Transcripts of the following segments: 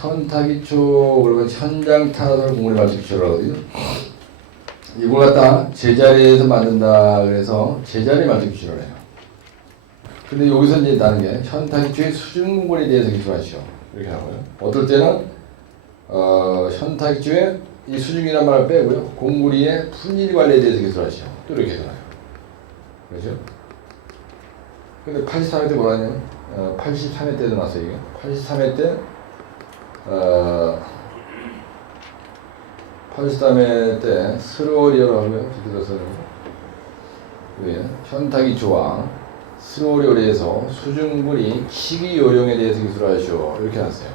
현타기초 그리고 현장 타설 공물의 말투기초라고 하거든요. 이걸 갖다 제자리에서 만든다 그래서 제자리 말투기초를 해요. 근데 여기서 이제 다른 게 현타기초의 수준 공물에 대해서 기초하시오. 이렇게 하고요. 어떨 때는 현타기초의 이 수중이라는 말을 빼고요. 공무리의 품질 관리에 대해서 기술하시오. 또 이렇게 해서요. 그렇죠? 근데 83회 때 뭐라 하냐면 83회 때도 나왔어요. 이게 83회 때 83회 때 스로리어라고 하고요. 들어서 현타기초와 스로리어에서 수중물이 치기 요령에 대해서 기술하시오. 이렇게 나왔어요.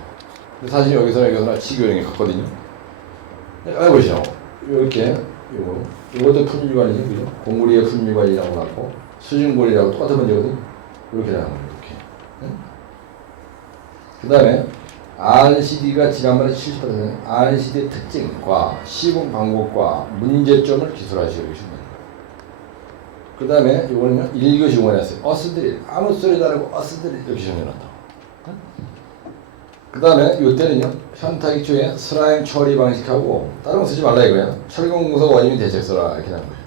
근데 사실 여기서는 치기 요령이 같거든요. 보시죠. 이렇게 이것도 품질관리죠, 그죠? 공무리의 품질관리라고 나왔고 수중물이라고 똑같은 문제거든요. 이렇게 나오는 거예요. 이렇게. 응? 그 다음에 RCD가 지난번에 70%는 RCD의 특징과 시공 방법과 문제점을 기술하시오. 이렇게 주면 그 다음에 이거는요 1교시 5에 했어요. 어스들이 아무 소리도 안 하고 어스들이 이렇게 정해놨다. 그 다음에 이때는요 현타기초의 슬라임 처리 방식하고 다른 거 쓰지 말라 이거야. 철공공사 원인이 대책서라 이렇게 나온 거예요.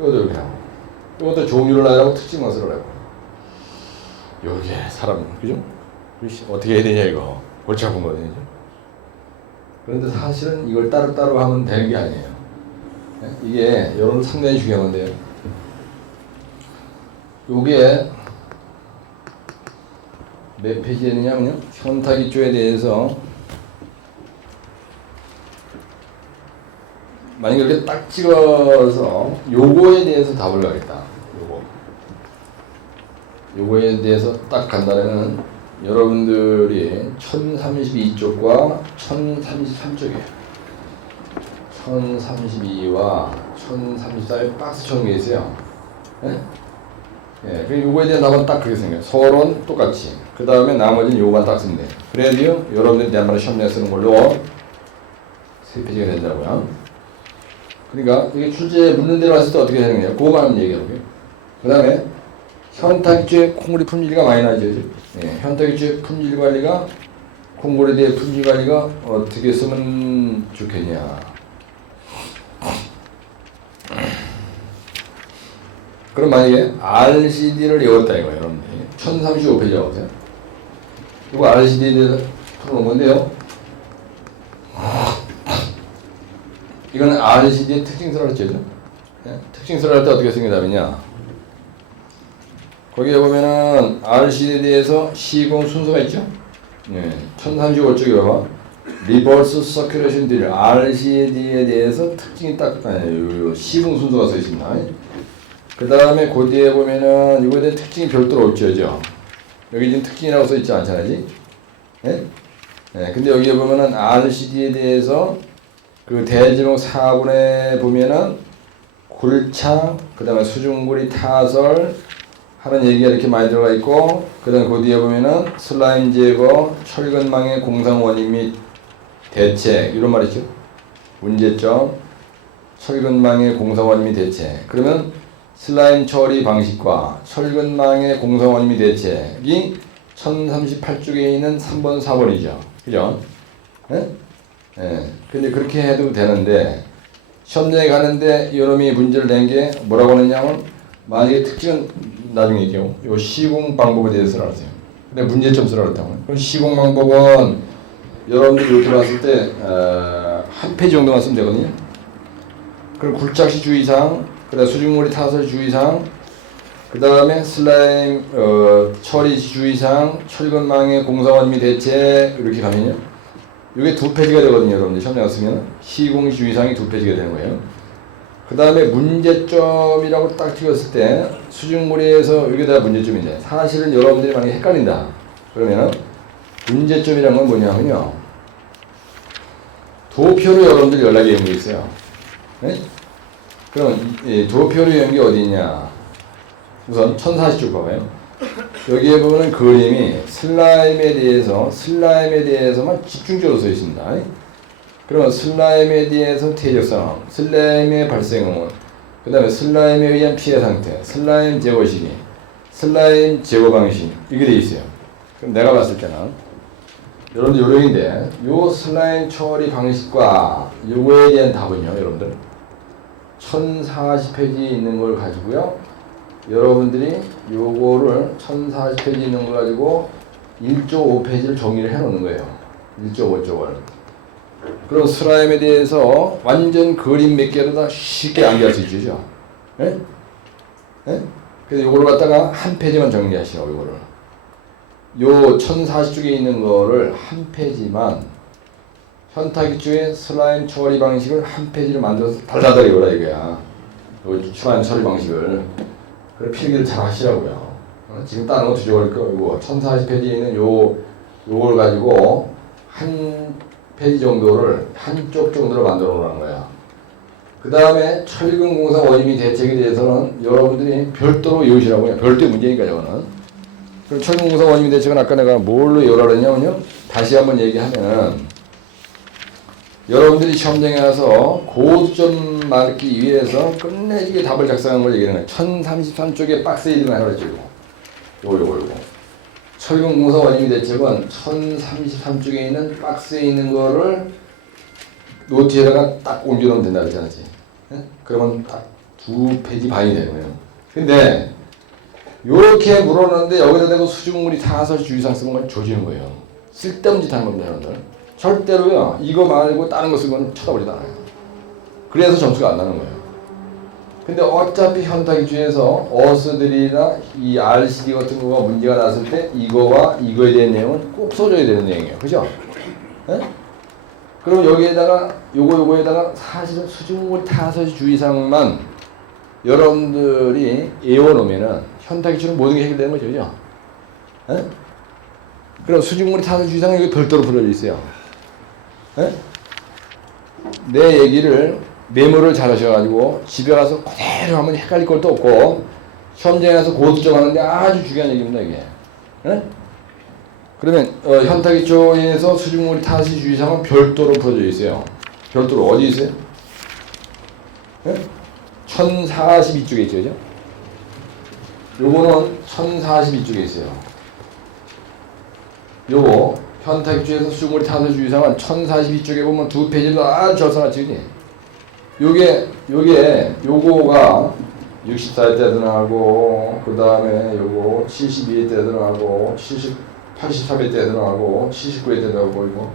이것도 이렇게 나오고 이것도 종류를 하라고 특징만 쓰라고. 요게 사람 그죠? 어떻게 해야 되냐 이거 골치 아픈 거거든요. 그런데 사실은 이걸 따로따로 하면 되는 게 아니에요. 이게 여러분 상당히 중요한 건데요. 요게 몇 페이지에 있느냐면요. 현타기초에 대해서 만약에 이렇게 딱 찍어서 요거에 대해서 답을 가겠다. 요거에 대해서 딱 간다면 여러분들이 1032쪽과 1033쪽이에요. 1032와 1034에 박스처럼 게 있어요. 네? 예, 그리고 요거에 대한 답은 딱 그렇게 생겨요. 서론 똑같이. 그 다음에 나머지는 요거만 딱 쓰면 돼요. 그래도요, 여러분들이 대한말로 시험 내에 쓰는 걸로 3페이지가 된다고요. 그러니까 이게 출제 묻는 대로 했을 때 어떻게 되는 거냐. 그거만 얘기해볼게요. 그 다음에 현타기초의 콩물이 품질가 많이 나죠. 예, 현타기초의 품질 관리가 콩물에 대해 품질 관리가 어떻게 쓰면 좋겠냐. 그럼 만약에 RCD를 외웠다 이거예요, 여러분들. 1035페이지라고 보세요. 이거 RCD에 대해서 풀어놓은 건데요. 이거는 RCD의 특징서를 했죠. 네? 특징서를 할 때 어떻게 생긴다면요. 거기에 보면은 RCD에 대해서 시공 순서가 있죠. 네. 1035쪽에 봐봐. 리버스 서큘레이션 딜 RCD에 대해서 특징이 딱 시공 순서가 써 있습니다. 그 다음에 그 뒤에 보면은 이거에 대한 특징이 별도로 없죠. 여기 지금 특징이라고 써 있지 않잖아요. 네? 네, 근데 여기에 보면은 RCD에 대해서 그 대지목 4분에 보면은 굴착, 그 다음에 수중구리 타설 하는 얘기가 이렇게 많이 들어가 있고, 그 다음에 그 뒤에 보면은 슬라임 제거, 철근망의 공상 원인 및 대책, 이런 말 있죠. 문제점, 철근망의 공상 원인 및 대책. 그러면 슬라임 처리 방식과 철근망의 공상 원인 및 대책이 1038쪽에 있는 3번, 4번이죠. 그죠? 예? 예. 근데 그렇게 해도 되는데, 시험장에 가는데 이놈이 문제를 낸 게 뭐라고 하느냐면, 만약에 특징은 나중에 얘기하고, 요 시공 방법에 대해서 쓰라고 해요. 근데 문제점 쓰라고 했다고요. 그럼 시공 방법은 여러분들이 이렇게 봤을 때, 한 페이지 정도만 쓰면 되거든요. 그럼 굴착시 주의사항, 그 다음에 수중물이 타설 주의사항, 그 다음에 슬라임 처리 주의사항, 철근망의 공사원 및 대책 이렇게 가면요. 이게 2페이지가 되거든요. 여러분들 시험에 갔으면 시공 주의사항이 2페이지가 되는 거예요. 그 다음에 문제점이라고 딱 찍었을 때 수중물에서 여기다가 문제점인데 사실은 여러분들이 만약에 헷갈린다. 그러면 문제점이란 건 뭐냐면요. 도표로 여러분들 연락이 오는 게 있어요. 네? 그럼 이 도표로 연게 어디 있냐? 우선 1040쪽 봐봐요. 여기에 보면 그림이 슬라임에 대해서만 집중적으로 써 있습니다. 그러면 슬라임에 대해서 퇴적 상황, 슬라임의 발생은, 그 다음에 슬라임에 의한 피해 상태, 슬라임 제거 시기, 슬라임 제거 방식 이게 돼 있어요. 그럼 내가 봤을 때는 여러분들 요령인데 요 슬라임 처리 방식과 요거에 대한 답은요 여러분들 1040페이지 있는 걸 가지고요 여러분들이 요거를 1040페이지 있는 걸 가지고 1.5페이지를 정리를 해 놓는 거예요. 1.5쪽을. 그럼 슬라임에 대해서 완전 그림 몇 개로 다 쉽게 암기할 수 있죠. 예? 예? 그래서 요거를 갖다가 한 페이지만 정리하시오, 요거를. 요 1040쪽에 있는 거를 한 페이지만 현타기 쪽에 슬라임 처리 방식을 한 페이지로 만들어서 달달하게 오라 이거야. 요 슬라임 처리 방식을. 그래 필기를 잘 하시라고요. 지금 다른 거 뒤져버릴 거, 이거 1040페이지에 있는 요걸 가지고 한 페이지 정도를 한쪽 정도로 만들어 놓으라는 거야. 그 다음에 철근공사 원인및 대책에 대해서는 여러분들이 별도로 외우시라고요. 별도의 문제니까 저거는. 그럼 철근공사 원인및 대책은 아까 내가 뭘로 외우라 그랬냐면요. 다시 한번 얘기하면 여러분들이 시험장에 가서 고득점 맞기 위해서 끝내주게 답을 작성한 걸 얘기하는 거예요. 1033쪽에 박스에 있는 거 하나 그랬죠. 요거. 철근공사 원인및 대책은 1033쪽에 있는 박스에 있는 거를 노트에다가 딱 옮겨놓으면 된다 그랬잖아지. 그러면 딱 2페이지 반이 되는 거예요. 근데 요렇게 물어놨는데 여기다 대고 수직물이 타서 주의사항 쓰는 건 조지는 거예요. 쓸데없는 짓 하는 겁니다, 여러분들. 절대로요. 이거 말고 다른 거 쓰고는 쳐다보지도 않아요. 그래서 점수가 안 나는 거예요. 근데 어차피 현타기주에서 어스들이나 이 RCD 같은 거가 문제가 났을 때 이거와 이거에 대한 내용은 꼭 써줘야 되는 내용이에요. 그죠? 네? 그럼 여기에다가 요거에다가 사실은 수직물 타서 주의사항만 여러분들이 외워놓으면은 현타기주는 모든 게 해결되는 거죠. 그죠? 네? 그럼 수직물이 타서 주의사항은 여기 별도로 풀어져 있어요. 네? 내 얘기를 메모를 잘 하셔가지고 집에 가서 그대로 하면 헷갈릴 것도 없고 시험장에 가서 고득점 하는데 아주 중요한 얘기입니다 이게. 네? 그러면 현타기초에서 수직물이 타시 주의사항은 별도로 풀어져 있어요. 별도로 어디 있어요? 네? 1042쪽에 있죠, 그죠? 요거는 1042쪽에 있어요. 요거 현타기초에서 수직물이 타시 주의사항은 1042쪽에 보면 2페이지도 아주 절사같이 그지? 요거가 64회 때도 나오고, 그 다음에 요거 72회 때도 나오고, 83회 때도 나오고, 79회 때도 나오고, 이거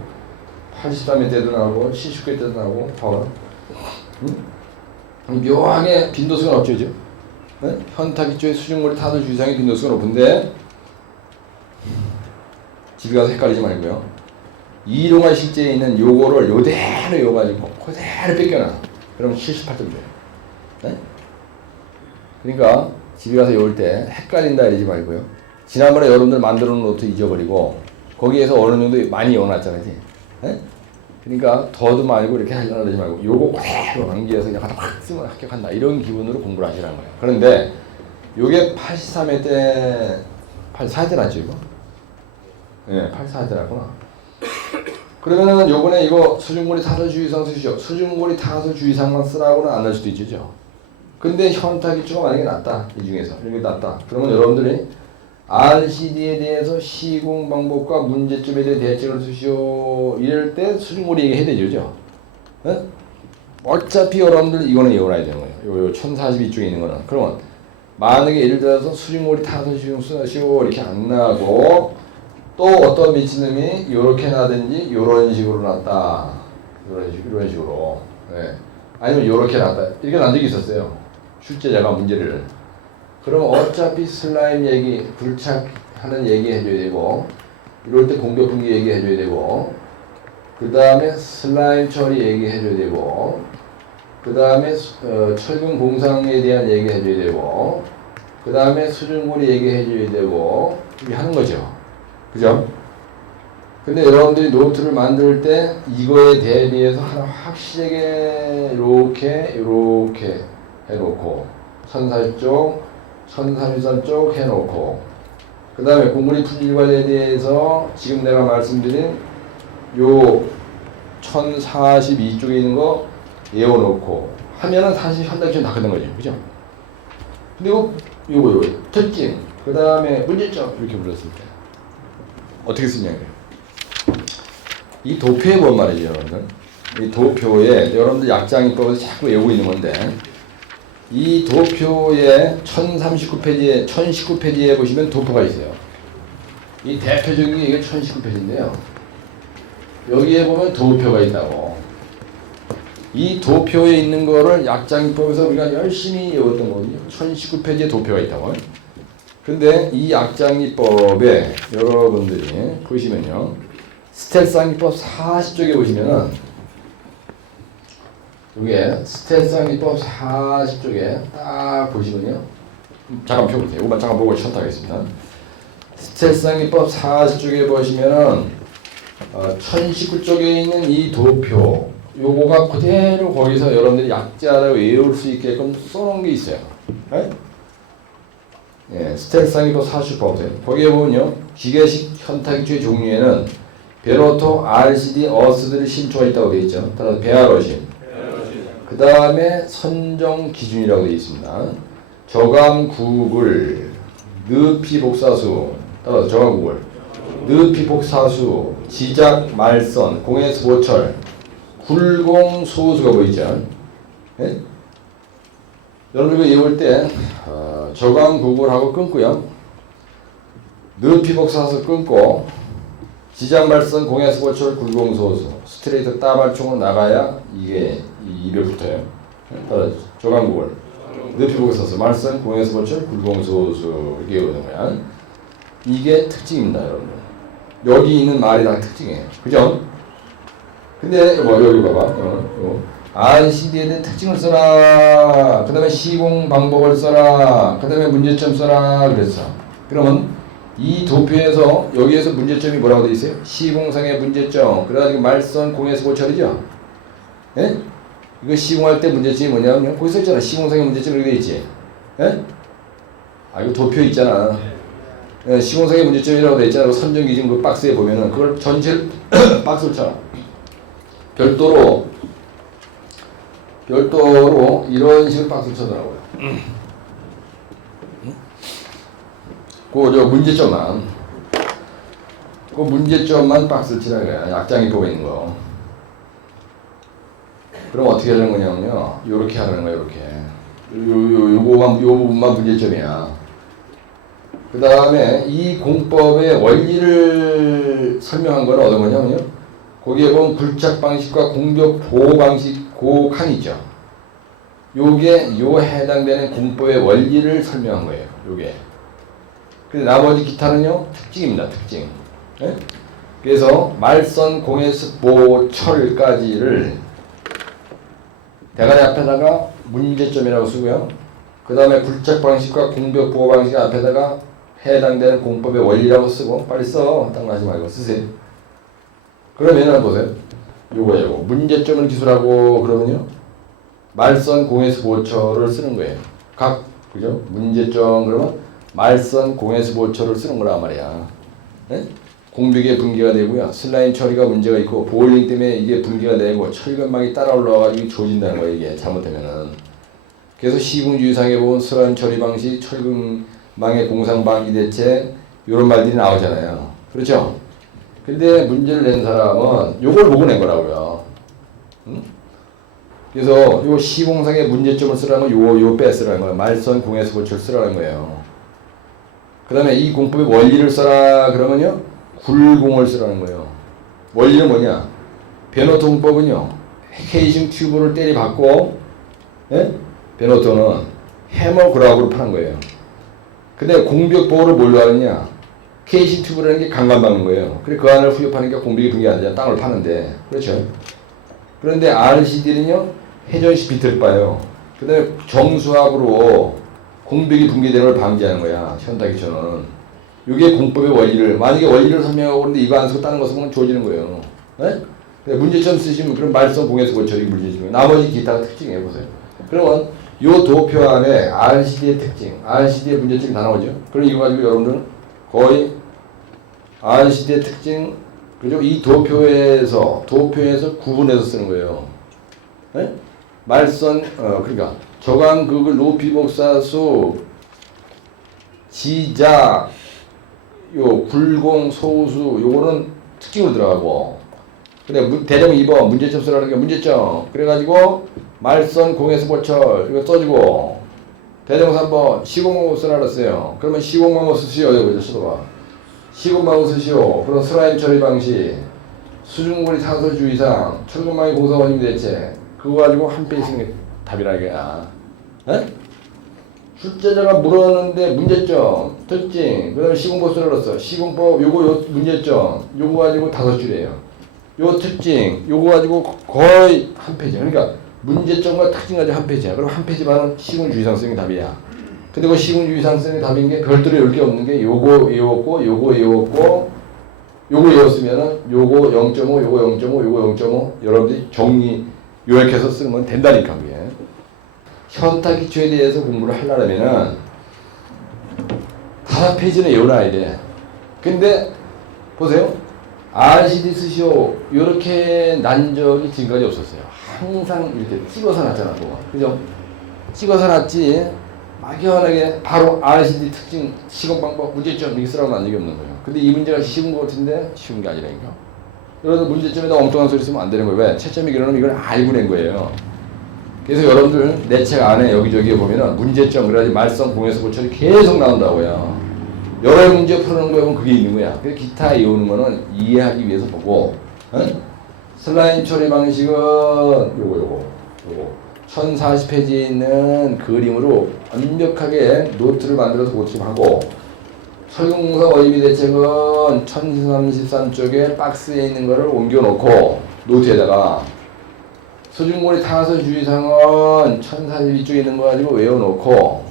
83회 때도 나오고, 79회 때도 나오고, 봐봐. 응? 묘하게 빈도수가 높죠, 그죠? 네? 현타기초의 수직물이 타도 주의사항의 빈도수가 높은데, 집에 가서 헷갈리지 말고요. 이동화 실제에 있는 요거를 요대로 외워가지고, 그대로 뺏겨놔. 그러면 78점 돼요. 네? 그러니까 집에 가서 외울 때 헷갈린다 이러지 말고요. 지난번에 여러분들 만들어 놓은 노트 잊어버리고 거기에서 어느 정도 많이 외워놨잖아요. 네? 그러니까 더도 말고 이렇게 하려고 그러지 말고 요거 그대로 암기해서 그냥 확 쓰면 합격한다 이런 기분으로 공부를 하시라는 거예요. 그런데 요게 83회 때 84회 때 났죠 이거? 네, 84회 때 났구나. 그러면은 요번에 이거 수직물이 타서 주의사항 쓰시죠. 수직물이 타서 주의사항만 쓰라고는 안 할 수도 있죠. 근데 현타기초가 만약에 났다. 이 중에서 이렇게 났다. 그러면 여러분들이 RCD에 대해서 시공 방법과 문제점에 대해 대책을 쓰시오. 이럴 때 수직물이 얘기해야 되죠. 그죠? 네? 어차피 여러분들 이거는 외워놔야 되는 거예요. 요 1042쪽에 있는 거는. 그러면 만약에 예를 들어서 수직물이 타서 쓰시오 이렇게 안 나고 또 어떤 미친놈이 요렇게 나든지 요런 식으로 났다. 이런 식으로. 네. 아니면 요렇게 났다. 이렇게 난 적이 있었어요. 출제자가 문제를. 그러면 어차피 슬라임 얘기, 불착하는 얘기 해줘야 되고, 이럴 때 공격 분기 얘기 해줘야 되고, 그 다음에 슬라임 처리 얘기 해줘야 되고, 그 다음에 철근 공상에 대한 얘기 해줘야 되고, 그 다음에 수증물이 얘기 해줘야 되고, 이렇게 하는 거죠. 그죠? 근데 여러분들이 노트를 만들 때 이거에 대비해서 하나 확실하게 이렇게 해놓고 1040쪽, 1033쪽 해놓고 그 다음에 공무리 품질 관리에 대해서 지금 내가 말씀드린 요 1042쪽에 있는 거 외워놓고 하면은 사실 현장처럼 다 끝난 거죠. 그죠? 근데 요거 특징, 그 다음에 문제점 이렇게 불렀을 때 어떻게 쓰냐 이래요. 이 도표에 본 말이죠, 여러분들. 이 도표에 여러분들 약장이법을 자꾸 외우고 있는 건데 이 도표에 1039페이지에 1019페이지에 보시면 도표가 있어요. 이 대표적인 게 이게 1019페이지인데요. 여기에 보면 도표가 있다고. 이 도표에 있는 거를 약장이법에서 우리가 열심히 외웠던 거거든요. 1019페이지에 도표가 있다고. 근데 이 약장이법에 여러분들이 보시면요. 스텔상기법 40쪽에 보시면은 이게 스텔상기법 40쪽에 딱 보시면요. 잠깐 펴보세요. 이거만 잠깐 보고 쉬었다겠습니다. 스텔상기법 40쪽에 보시면은 1019쪽에 있는 이 도표 요거가 그대로 거기서 여러분들이 약자를 외울 수 있게끔 써놓은 게 있어요. 네? 예, 스텔상기법 40쪽 보세요. 거기에 보면요. 기계식 현타기초의 종류에는 베로토, RCD, 어스들이 심초가 있다고 되어 있죠. 따라서 베아러신. 그 다음에 선정 기준이라고 되어 있습니다. 저감 구글, 늪이 복사수, 따라서 저감 구글, 늪이 복사수, 지작 말선, 공해수 보철, 굴공 소수가 보이죠. 네? 여러분 이거 외울 때 저감 구글하고 끊고요. 늪이 복사수 끊고 지작 말선, 공해수 보철, 굴공 소수, 스트레이트 따발총으로 나가야 이게 입에 붙어요. 저감 구글, 늪이 복사수, 말선, 공해수 보철, 굴공 소수 이게 오는 거야. 이게 특징입니다, 여러분. 여기 있는 말이 다 특징이에요. 그죠? 근데 여기 봐봐. RCD에 대한 특징을 써라. 그 다음에 시공 방법을 써라. 그 다음에 문제점 써라. 그랬어. 그러면 이 도표에서 여기에서 문제점이 뭐라고 되어 있어요? 시공상의 문제점. 그래가지고 말선 공해수 보철이죠. 예? 이거 시공할 때 문제점이 뭐냐면 거기 써있잖아. 시공상의 문제점 이렇게 되어 있지. 예? 아 이거 도표 있잖아. 예, 시공상의 문제점이라고 되어 있잖아. 선정 기준 그 박스에 보면은 그걸 전체를 박스를 쳐. 별도로 이런 식으로 박스를 쳐더라고요. 그 문제점만 박스를 치라 그래요. 약장이법에 있는 거. 그럼 어떻게 하는 거냐면요. 요렇게 하는 거예요, 요렇게. 요 부분만 문제점이야. 그 다음에 이 공법의 원리를 설명한 건 어떤 거냐면요. 거기에 보면 굴착 방식과 공벽 보호 방식 그 칸이죠. 요게 요 해당되는 공법의 원리를 설명한 거예요. 요게. 근데 나머지 기타는요 특징입니다. 특징. 네? 그래서 말선, 공해수, 보철까지를 대가리 앞에다가 문제점이라고 쓰고요. 그 다음에 굴착 방식과 공벽 보호 방식 앞에다가 해당되는 공법의 원리라고 쓰고 빨리 써. 딴 거 하지 말고 쓰세요. 그러면은 보세요. 요거 문제점을 기술하고 그러면요 말선, 공해수, 보철을 쓰는 거예요. 그죠? 문제점 그러면 말선, 공해수, 보철을 쓰는 거란 말이야. 네? 공벽에 붕괴가 되고요. 슬라임 처리가 문제가 있고 보일링 때문에 이게 붕괴가 되고 철근막이 따라 올라와가지고 조진다는 거예요. 이게 잘못되면은. 그래서 시공주의상에 보면 슬라임 처리 방식, 철근망의 공상 방지 대책 이런 말들이 나오잖아요. 그렇죠? 근데 문제를 낸 사람은 요걸 보고 낸 거라고요. 응? 그래서 요 시공상의 문제점을 쓰라는 건 요 빼쓰라는 거예요. 말선, 공해수, 보철 쓰라는 거예요. 그 다음에 이 공법의 원리를 써라 그러면요. 굴공을 쓰라는 거예요. 원리는 뭐냐? 베노토 공법은요. 케이싱 튜브를 때리받고 예? 베노토는 해머 그라우로 파는 거예요. 근데 공벽 보호를 뭘로 하느냐? 케이싱 튜브라는 게 강간 박는 거예요. 그래 그 안을 후협하니까 공벽이 붕괴 안 되잖아. 땅을 파는데. 그렇죠? 그런데 RCD는요. 회전식 비트를 빠요. 그 다음에 정수압으로 공벽이 붕괴되는 걸 방지하는 거야. 현타기초는. 이게 공법의 원리를 만약에 원리를 설명하고 그러는데 이거 안 쓰고 다른 거 쓰면 좋아지는 거예요. 네? 문제점 쓰시면 그럼 말선, 공해수, 보철이 문제점이에요. 나머지 기타가 특징이에요. 보세요. 그러면 요 도표 안에 RCD의 특징, RCD의 문제점이 다 나오죠. 그럼 이거 가지고 여러분들은 거의 RCD의 특징, 그죠? 이 도표에서 구분해서 쓰는 거예요. 네? 말선, 그러니까 저감극을 높이 복사수, 지작, 요 굴공, 소수, 요거는 특징으로 들어가고, 근데 대령 2번 문제점 쓰라는 게 문제점. 그래가지고 말선 공에서 보철 이거 써주고 대령 3번 시공망고 쓰라 그랬어요. 그러면 시공망고 쓰시오. 여기 써봐. 시공망고 쓰시오. 그럼 슬라임 처리 방식 수중거리 탄소 주의상 철근망의 공사 원인 대체 그거 가지고 한 페이지 쓰는 게 답이라 이거야. 에? 출제자가 물었는데 문제점, 특징, 그 다음에 시공법서를 넣었어. 시공법, 요거 문제점, 요거 가지고 5줄이에요. 요 특징, 요거 가지고 거의 한 페이지야. 그러니까 문제점과 특징 가지고 한 페이지야. 그럼 한 페이지만은 시공주의상 쓰는 게 답이야. 근데 그 시공주의상 쓰는 게 답인 게 별도로 열 게 없는 게 요거 외웠고, 요거 외웠고, 요거 외웠으면은 요거 0.5, 요거 0.5, 요거 0.5 여러분들이 정리 요약해서 쓰는 건 된다니까 그게. 현타 기초에 대해서 공부를 하려면은 5페이지는 외워놔야 돼. 근데 보세요. RCD 쓰시오. 이렇게 난 적이 지금까지 없었어요. 항상 이렇게 찍어서 놨잖아. 또. 그죠? 찍어서 놨지. 막연하게 바로 RCD 특징, 시공 방법, 문제점 이렇게 쓰라고 난 적이 없는 거예요. 근데 이 문제가 쉬운 것 같은데 쉬운 게 아니라니까. 여러분들 문제점에다 엉뚱한 소리 쓰면 안 되는 거예요. 왜? 채점이 그러면 이걸 알고 낸 거예요. 그래서 여러분들 내 책 안에 여기저기 보면은 문제점 그래야지 말썽 공에서 고철이 계속 나온다고요. 여러 문제 푸는 거에 보면 그게 있는 거야. 그래서 기타 외우는 거는 이해하기 위해서 보고, 슬라임 처리 방식은 요거 1040페이지에 있는 그림으로 완벽하게 노트를 만들어서 고침하고, 철공사 원리 대책은 1033쪽에 박스에 있는 거를 옮겨놓고 노트에다가 수중거리 탄소 주의사항은 1042쪽에 있는 거 가지고 외워놓고,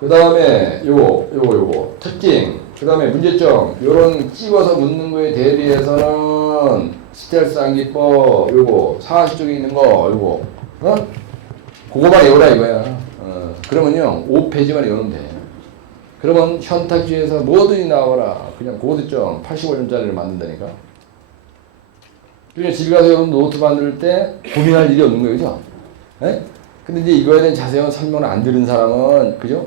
그 다음에 요거 특징, 그 다음에 문제점 요런 찍어서 묻는 거에 대비해서는 스텔스 암기법 요거 40쪽에 있는 거 그거만 외우라 이거야. 그러면요 5페이지만 외우면 돼. 그러면 현탁지에서 뭐든지 나와라. 그냥 고득점 85점짜리를 만든다니까. 그러니까 집에 가서 여러분 노트 만들 때 고민할 일이 없는 거예요, 그죠? 에? 근데 이제 이거에 대한 자세한 설명을 안 들은 사람은, 그죠?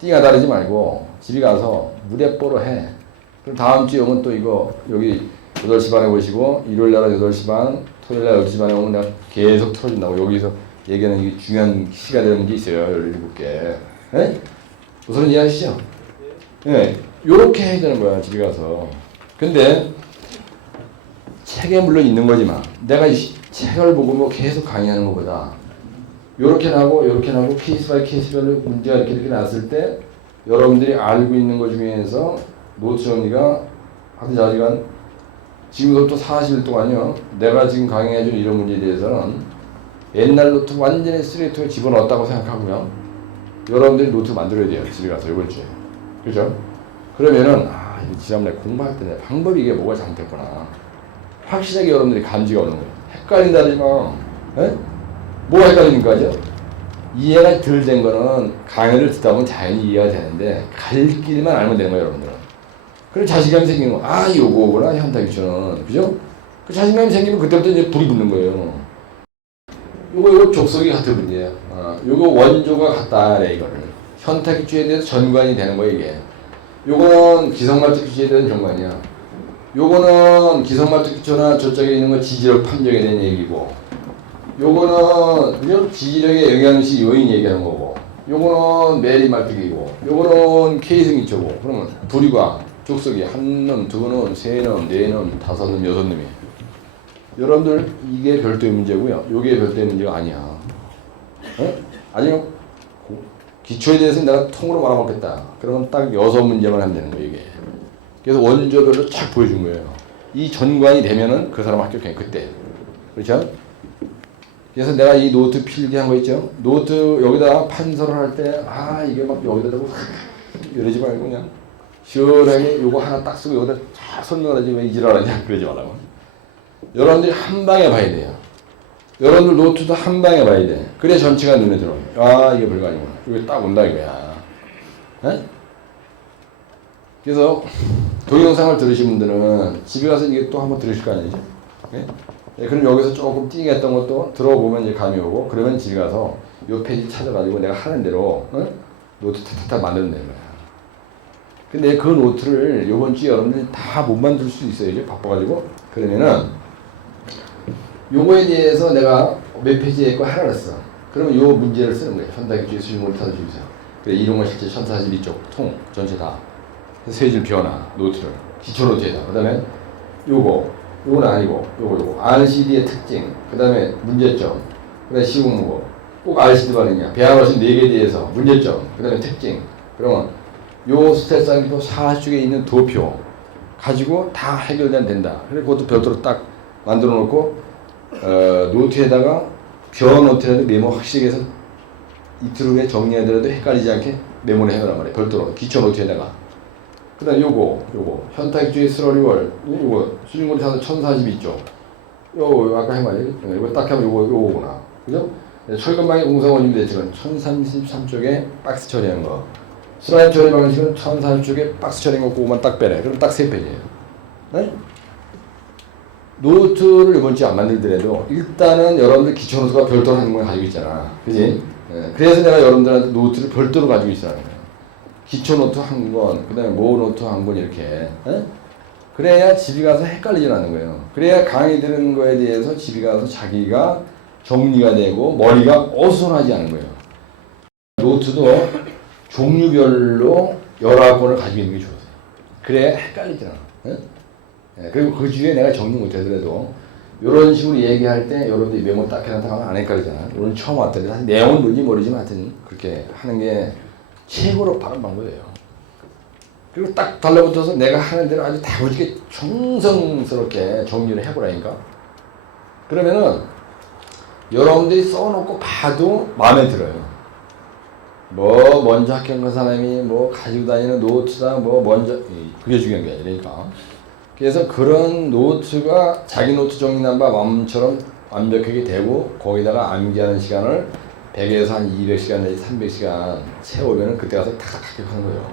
띵아 다르지 말고 집에 가서 무대뽀로 해. 그럼 다음 주에 오면 또 이거 여기 8시 반에 오시고 일요일 날 8시 반, 토요일 날 12시 반에 오면 내가 계속 틀어준다고. 여기서 얘기하는 이게 중요한 시가 되는 게 있어요. 17개. 에? 우선 이해하시죠? 예. 요렇게 해야 되는 거야, 집에 가서. 근데 책에 물론 있는 거지만 내가 이 책을 보고 뭐 계속 강의하는 것보다 요렇게 나고 케이스 바이 케이스별로 문제가 이렇게 나왔을 때 여러분들이 알고 있는 것 중에서 노트 정리가 아주 자지간 지금부터 40일 동안요 내가 지금 강의해준 이런 문제에 대해서는 옛날 노트 완전히 쓰레기통에 집어넣었다고 생각하고요 여러분들이 노트 만들어야 돼요. 집에 가서 이번 주에. 그죠? 그러면은 이거 지난번에 공부할 때 방법이 이게 뭐가 잘못됐구나 확실하게 여러분들이 감지가 오는 거예요. 헷갈린다지 마. 에? 뭐가 헷갈리니까 하죠? 이해가 덜 된 거는 강의를 듣다 보면 자연히 이해가 되는데 갈 길만 알면 되는 거예요, 여러분들은. 그럼 자신감이 생기는 거. 요거구나, 현타기초는. 그죠? 그 자신감이 생기면 그때부터 이제 불이 붙는 거예요. 요거 족속이 같은 문제예요. 요거 원조가 같다, 그래, 이거를. 현타기초에 대해서 전관이 되는 거예요, 이게. 요거는 기성말투 기초에 대한 전관이야. 요거는 기성말투 기초나 저쪽에 있는 건 지지력 판정에 대한 얘기고, 요거는 그죠? 지지력의 영향식 요인 얘기하는 거고, 요거는 매리말투기고, 요거는 K승 기초고. 그러면 불이과 족속이 한 놈, 두 놈, 세 놈, 네 놈, 다섯 놈, 여섯 놈이. 여러분들 이게 별도의 문제고요. 요게 별도의 문제가 아니야. 아니요. 기초에 대해서 내가 통으로 말아먹겠다. 그러면 딱 6문제만 하면 되는 거예요, 이게. 그래서 원조별로 쫙 보여준 거예요. 이 전관이 되면은 그 사람 합격해, 그때. 그렇죠? 그래서 내가 이 노트 필기한 거 있죠? 노트 여기다 판서를 할 때, 이게 막 여기다 대고 이러지 말고 그냥 시원하게 요거 하나 딱 쓰고 여기다 쫙 설명하지 왜 이지랄하냐 그러지 말라고. 여러분들이 한 방에 봐야 돼요. 여러분들 노트도 한 방에 봐야 돼. 그래 전체가 눈에 들어. 이게 별거 아니구나. 이거 딱 온다 이거야. 에? 그래서 동영상을 들으신 분들은 집에 가서 이게 또 한번 들으실 거 아니죠? 네? 그럼 여기서 조금 띵했던 것도 들어보면 이제 감이 오고 그러면 집에 가서 요 페이지 찾아가지고 내가 하는 대로 노트 탁탁탁 만들면 되는 거야. 근데 그 노트를 요번 주에 여러분들이 다 못 만들 수 있어요. 이제 바빠가지고. 그러면은 요거에 대해서 내가 몇 페이지에 있고 하라 그랬어. 그러면 요 문제를 쓰는 거예요. 현대주의 수준으로 찾아주세요. 그래, 이런 건 실제 1042쪽 통 전체 다 세 줄 변화 노트를 기초 노트에다. 그다음에 요건 아니고 요거 RCD의 특징. 그다음에 문제점. 그다음에 시공 무거. 꼭 RCD 발음이야. 배합하신 4개에 대해서 문제점. 그다음에 특징. 그러면 요 스트레스 암기표 4쪽에 있는 도표 가지고 다 해결되면 된다. 그리고 그것도 별도로 딱 만들어 놓고 노트에다가 벼 노트에다 메모 확실히 해서 이틀 후에 정리하더라도 헷갈리지 않게 메모를 해놓으란 말이에요. 별도로 기초 노트에다가. 그 다음 요거 현타익주의 스러리월 요거 수준고리 사서 1042쪽 요 아까 한 말이에요. 이거 딱 하면 요거구나. 그죠? 철근방의 공사원님 대책은 1033쪽에 박스 처리한 거. 슬라이드 처리 방식은 1040쪽에 박스 처리한 거 그거만 딱 빼래. 그럼 딱 3페이지예요. 네? 노트를 이번 주에 안 만들더라도 일단은 여러분들 기초 노트가 별도로 하는 걸 가지고 있잖아. 그지? 네. 그래서 내가 여러분들한테 노트를 별도로 가지고 있어야 하는 거야. 기초 노트 한 권, 그 다음에 모 노트 한 권 이렇게. 에? 그래야 집에 가서 헷갈리지 않는 거예요. 그래야 강의 들은 거에 대해서 집에 가서 자기가 정리가 되고 머리가 어수선하지 않은 거예요. 노트도 종류별로 19권을 가지고 있는 게 좋아요. 그래야 헷갈리지 않아. 에? 예, 그리고 그 주에 내가 정리 못하더라도 이런 식으로 얘기할 때 여러분들이 메모 딱 해놨다가 안 헷갈리잖아. 오늘 처음 왔더니 사실 내용은 뭔지 모르지만 하여튼 그렇게 하는 게 최고로 빠른 방법이에요. 그리고 딱 달라붙어서 내가 하는 대로 아주 다부지게 정성스럽게 정리를 해보라니까. 그러면은 여러분들이 써놓고 봐도 마음에 들어요. 뭐 먼저 합격한 사람이 뭐 가지고 다니는 노트다 뭐 먼저 그게 중요한 게 아니니까. 그래서 그런 노트가 자기 노트 정리한 바 마음처럼 완벽하게 되고 거기다가 암기하는 시간을 100에서 한 200시간 내지 300시간 채우면 그때 가서 다 합격하는 거예요.